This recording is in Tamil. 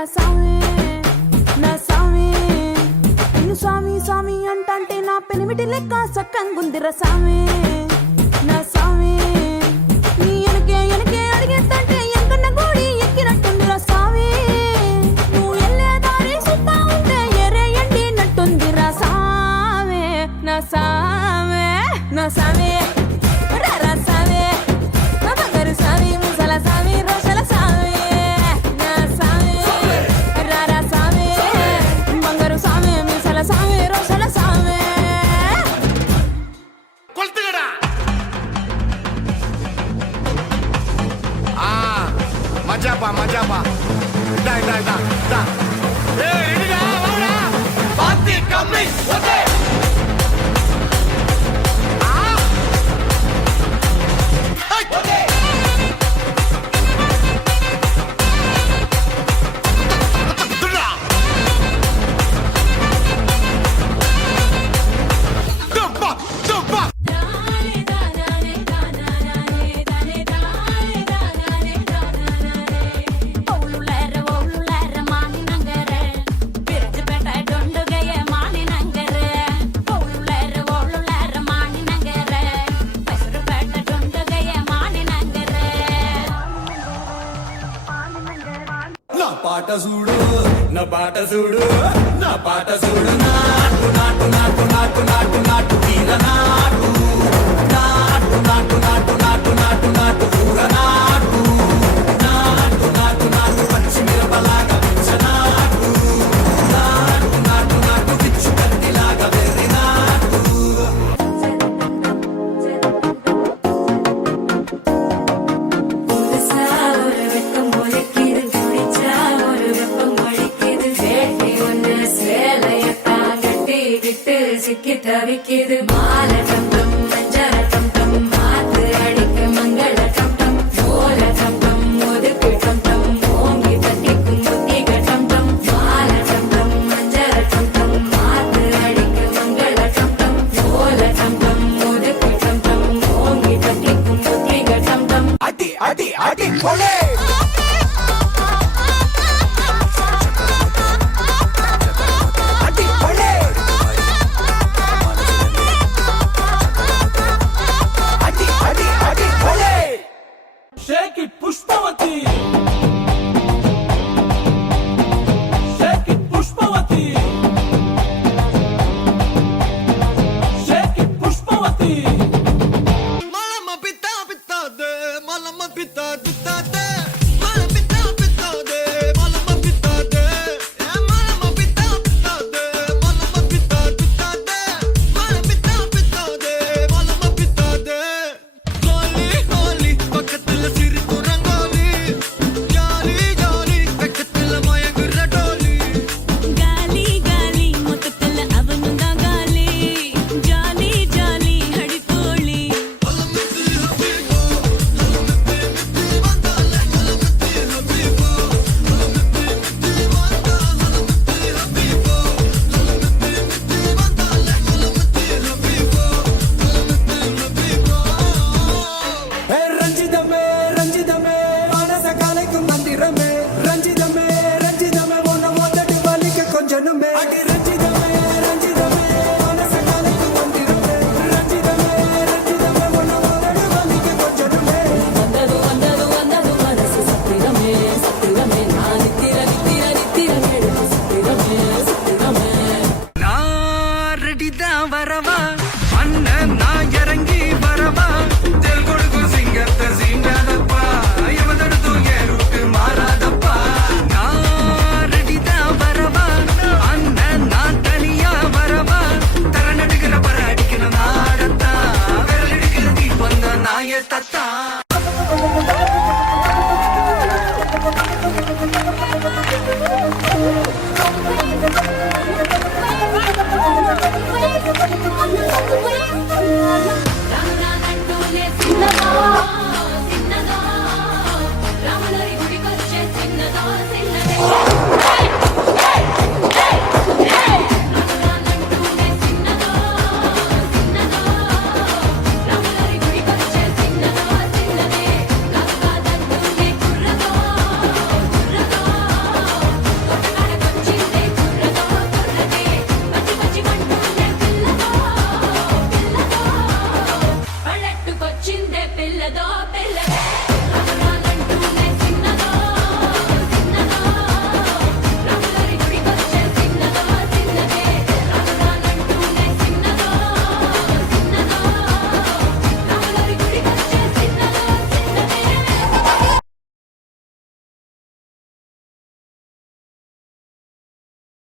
ఉందిరా సామి నా సామి నిన్ను స్వామి స్వామి అంటే నా పెనిమిటి లెక్క సక్కంగుందిరా సామి నా సామి నీ ఎనకే అడిగేస్తంటే ఎంకన్న గోడి ఎక్కినట్టుందిరా సామి నువ్వు ఎల్లే దారి సుత్తా ఉంటే ఎరే ఎండినట్టుందిరా సామి నా సామి నా సామి రారా సామి నా బంగారు సామి ముసల సామి రోషల సామి నా సామి రారా సామి బంగారు సామి ముసల సామి రోషల సామి కొల్తుగడా మజాపా ఇదా ఏ రెడీగా వాడా పార్టీ కమింగ్ ఓకే నా పాట చూడు నా పాట చూడు నాటు నాటు నాటు నాటు నాటు నాటు తీర నాటు నాటు నాటు నాటు నాటు నాటు నాటు కూర నాటు నాటు నాటు నాటు పచ్చి మిరపలాగా పిచ్చ నాటు నాటు నాటు నాటు పిచ్చు కత్తిలాగా వెర్రి నాటు சிக்கி தவிக்கிது மால டம்டம் மஞ்சர டம்டம் மாத்து அடிக்க மங்கள டம்டம் ஓல டம்டம் ஒதுக்கு டம்டம் ஓங்கி தட்டிக்கும் புத்திக டம்டம் மால டம்டம் மஞ்சர டம்டம் மாத்து அடிக்க மங்கள டம்டம் ஓல டம்டம் ஒதுக்கு டம்டம் ஓங்கி தட்டிக்கும் புத்திக டம்டம் அடி அடி அடி கொலே Pushpavati shake it Pushpavati shake it Pushpavati मलम पिता दे मलम पिता दे मलम पिता दे मलम पिता दे मलम पिता दे मलम पिता दे मलम पिता दे मलम पिता दे होली होली பக்கத்துல சிரிப்பு ரங்கோலி ஜாலி ஜாலி பக்கத்துல மயங்குற டோலி గాలి గాలి మొత్తల అవనుందా గాలి జాలి జాలి హడిపోళి ரஞ்சிதமே ரஞ்சிதமே மனச கலைக்கும் மந்திரமே ரஞ்சிதமே ரஞ்சிதமே உன்னை மொத்தடி வலிக்க கொஞ்சனுமே அடி ரஞ்சிதமே ரஞ்சிதமே மனச கலைக்கும் மந்திரமே ரஞ்சிதமே ரஞ்சிதமே உன்னை மொத்தடி வலிக்க கொஞ்சனுமே வந்தது வந்தது வந்தது மனசு சத்திரமே சத்திரமே நான் நித்திர எழுது சத்திரமே சத்திரமே நான் ரெடிதான் வரவா அண்ணன் நான் இறங்கி வரவா தெல் கொடுக்கும் சிங்கத்தை சீண்டாதப்பா எவதடுத்து ஏறுக்கு மாறாதப்பா நான் ரெடிதான் வரவா அண்ணன் நான் தனியா வரவா தரன் எடுக்கிற பர அடிக்கிற நாடத்தா விரல் எடுக்கிற தீபம் தான் நாய தத்தா Wait,